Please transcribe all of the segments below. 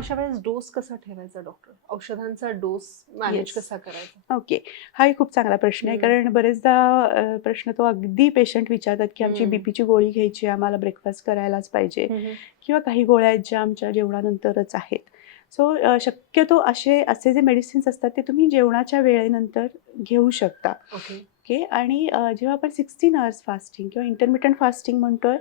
अशा वेळेस डोस कसा ठेवायचा डॉक्टर औषधांचा डोस मॅनेज. कसा करायचा? ओके हाही खूप चांगला प्रश्न आहे. कारण बरेचदा प्रश्न तो अगदी पेशंट विचारतात की आमची. बीपीची गोळी घ्यायची आम्हाला ब्रेकफास्ट करायलाच पाहिजे. किंवा काही गोळ्या आहेत ज्या आमच्या जेवणानंतरच आहेत. सो शक्यतो असे असे जे मेडिसिन्स असतात ते तुम्ही जेवणाच्या वेळेनंतर घेऊ शकता. Okay okay. आणि जेव्हा आपण सिक्स्टीन आवर्स फास्टिंग किंवा इंटरमिटंट फास्टिंग म्हणतोय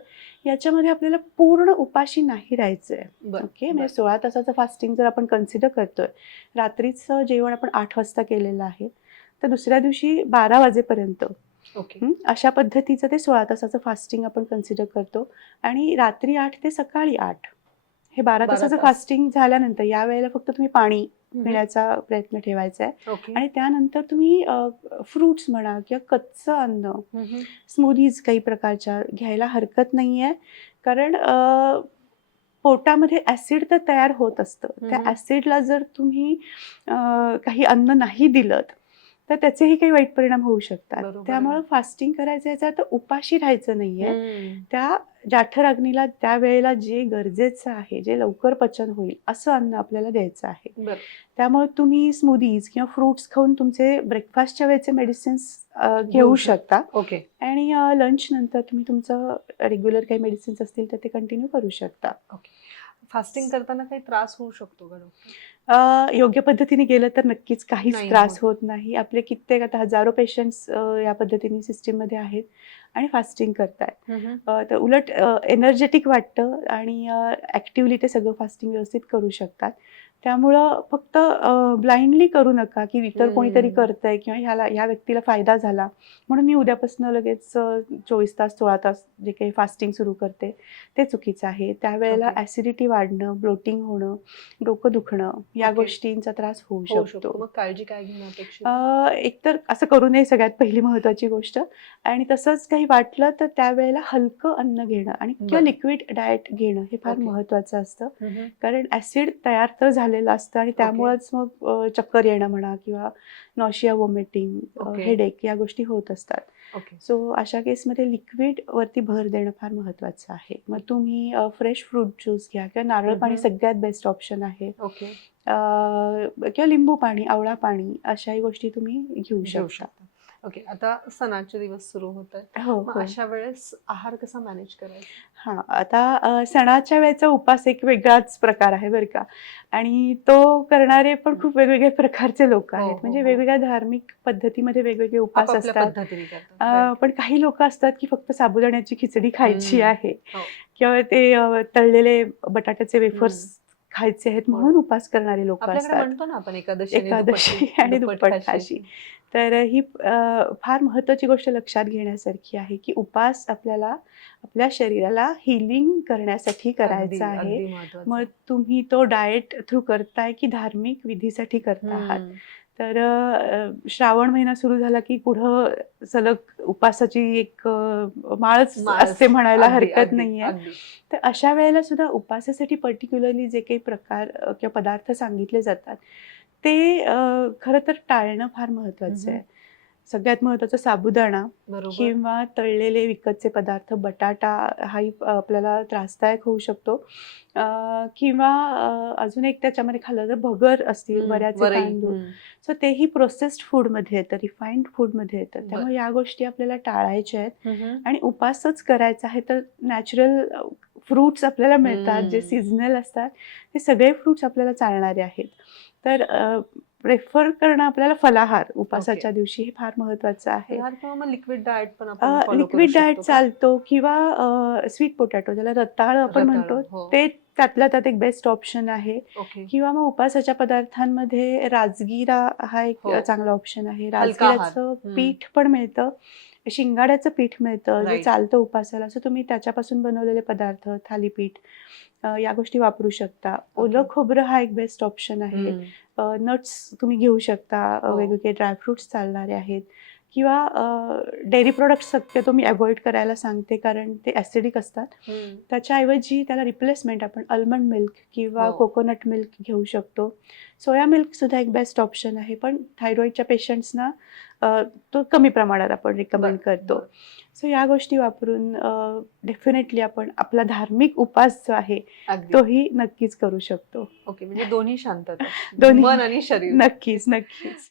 याच्यामध्ये आपल्याला पूर्ण उपाशी नाही राहायचं आहे ओके. म्हणजे सोळा तासाचं फास्टिंग जर आपण कन्सिडर करतोय रात्रीचं जेवण आपण आठ वाजता केलेलं आहे तर दुसऱ्या दिवशी बारा वाजेपर्यंत ओके. अशा पद्धतीचं ते सोळा तासाचं फास्टिंग आपण कन्सिडर करतो. आणि रात्री आठ ते सकाळी आठ हे बारा बारा तासाचं तास. फास्टिंग झाल्यानंतर या वेळेला फक्त तुम्ही पाणी पिण्याचा प्रयत्न ठेवायचा आहे. आणि त्यानंतर तुम्ही फ्रुट्स म्हणा किंवा कच्चं अन्न स्मूदीज काही प्रकारच्या घ्यायला हरकत नाही आहे कारण पोटामध्ये ॲसिड तर तयार होत असतं. त्या. ॲसिडला जर तुम्ही काही अन्न नाही दिलं तर त्याचेही काही वाईट परिणाम होऊ शकतात. त्यामुळं फास्टिंग करायचं याचा तर उपाशी राहायचं नाहीये. त्या जाठर अग्नीला त्या वेळेला जे गरजेचं आहे जे लवकर पचन होईल असं अन्न आपल्याला द्यायचं आहे. त्यामुळे तुम्ही स्मूदीज किंवा फ्रुट्स खाऊन तुमचे ब्रेकफास्टच्या वेळेचे मेडिसिन्स घेऊ घेऊ शक- शकता. ओके. आणि लंच नंतर तुम्ही तुमचं रेग्युलर काही मेडिसिन्स असतील तर ते कंटिन्यू करू शकता. फास्टिंग करताना काही त्रास होऊ शकतो का योग्य पद्धतीने गेलं तर नक्कीच काहीच त्रास होत नाही. आपले कित्येक आता हजारो पेशंट्स या पद्धतीने सिस्टीममध्ये आहेत आणि फास्टिंग करतायत. तर उलट एनर्जेटिक वाटतं आणि ॲक्टिवली ते सगळं फास्टिंग व्यवस्थित करू शकतात. त्यामुळं फक्त ब्लाइंडली करू नका की इतर कोणीतरी. करतंय किंवा ह्याला ह्या व्यक्तीला फायदा झाला म्हणून मी उद्यापासून लगेच चोवीस तास सोळा तास जे काही फास्टिंग सुरू करते ते चुकीचं आहे त्यावेळेला. ॲसिडिटी वाढणं ब्लोटिंग होणं डोकं दुखणं या. गोष्टींचा त्रास होऊ शकतो काळजी काय एकतर असं करू नये सगळ्यात पहिली महत्वाची गोष्ट आणि तसंच काही वाटलं तर त्यावेळेला हलकं अन्न घेणं आणि किंवा. लिक्विड डाएट घेणं हे फार. महत्वाचं असतं. कारण ऍसिड तयार तर झालेलं असतं आणि त्यामुळेच मग चक्कर येणं म्हणा किंवा नॉशिया वॉमिटिंग. हेडेक या गोष्टी होत असतात. ओके. सो अशा केसमध्ये लिक्विड वरती भर देणं फार महत्वाचं आहे. मग तुम्ही फ्रेश फ्रूट ज्यूस घ्या किंवा नारळ पाणी. सगळ्यात बेस्ट ऑप्शन आहे. किंवा लिंबू पाणी आवळा पाणी अशाही गोष्टी तुम्ही घेऊ शकता. ओके आता सणाचे दिवस सुरू होत आहेत हो मग हो. अशा वेळेस आहार कसा मॅनेज करायचा? हा आता अ, सणाच्या वेळेचा उपास एक वेगळाच प्रकार आहे बरं का. आणि तो करणारे पण खूप वेगवेगळे प्रकारचे लोक हो, आहेत. हो, म्हणजे हो. वेगवेगळ्या धार्मिक पद्धतीमध्ये वेगवेगळे उपास आपापल्या असतात. पद्धतीने अ. पण काही लोक असतात की फक्त साबुदाण्याची खिचडी खायची हम्म. आहे. हो. किंवा ते अ, तळलेले बटाट्याचे वेफर्स खायचे आहेत म्हणून. उपास करणारे लोक असतात म्हणतो ना आपण एकादशी आणि एकादशी आणि दुप्पट खाशी. तर ही फार महत्त्वाची गोष्ट लक्षात घेण्यासारखी आहे की उपास आपल्याला आपल्या शरीराला हिलिंग करण्यासाठी करायचा आहे महत्वाचं. मग तुम्ही तो डाएट थ्रू करताय की धार्मिक विधीसाठी करता आहात. तर श्रावण महिना सुरू झाला की पुढं सलग उपासाची एक माळच. असते म्हणायला हरकत नाहीये. तर अशा वेळेला सुद्धा उपासासाठी पर्टिक्युलरली जे काही प्रकार किंवा पदार्थ सांगितले जातात ते खरं तर टाळणं फार महत्वाचं आहे सगळ्यात महत्वाचं साबुदाणा किंवा तळलेले विकतचे पदार्थ बटाटा हाही आपल्याला त्रासदायक होऊ शकतो किंवा अजून एक त्याच्यामध्ये खाल्लं तर भगर असतील बऱ्याच. तांदूळ. सो तेही प्रोसेस्ड फूडमध्ये येतं रिफाईंड फूडमध्ये येतं. त्यामुळे या गोष्टी आपल्याला टाळायच्या आहेत. आणि उपासच करायचा आहे तर नॅचरल फ्रुट्स आपल्याला मिळतात जे. सिजनल असतात ते सगळे फ्रुट्स आपल्याला चालणारे आहेत तर प्रेफर करणं आपल्याला फलाहार उपासाच्या दिवशी हे फार महत्वाचं आहे लिक्विड डाएट पण लिक्विड डाएट? चालतो किंवा स्वीट पोटॅटो ज्याला रताळ आपण म्हणतो हो. ते त्यातल्या त्यात एक बेस्ट ऑप्शन आहे किंवा मग उपासाच्या पदार्थांमध्ये राजगिरा हा एक हो. चांगला ऑप्शन आहे. राजगिराचं. पीठ पण मिळतं शिंगाड्याचं पीठ मिळतं जे. चालतं उपासाला असं तुम्ही त्याच्यापासून बनवलेले पदार्थ थालीपीठ या गोष्टी वापरू शकता ओलं. खोबरं हा एक बेस्ट ऑप्शन आहे. नट्स तुम्ही घेऊ शकता हो. वेगवेगळे ड्रायफ्रुट्स चालणारे आहेत किंवा डेअरी प्रोडक्ट शक्यतो मी अवॉइड करायला सांगते कारण ते ॲसिडिक असतात. त्याच्याऐवजी त्याला रिप्लेसमेंट आपण अल्मंड मिल्क किंवा हो. कोकोनट मिल्क घेऊ शकतो सोया मिल्कसुद्धा एक बेस्ट ऑप्शन आहे पण थायरॉईडच्या पेशंट्सना तो कमी प्रमाणात आपण रिकमेंड करतो. सो या गोष्टी वापरून डेफिनेटली आपण आपला धार्मिक उपास जो आहे तोही नक्कीच करू शकतो ओके म्हणजे दोन्ही शांतता दोन्ही. मन आणि शरीर नक्कीच नक्कीच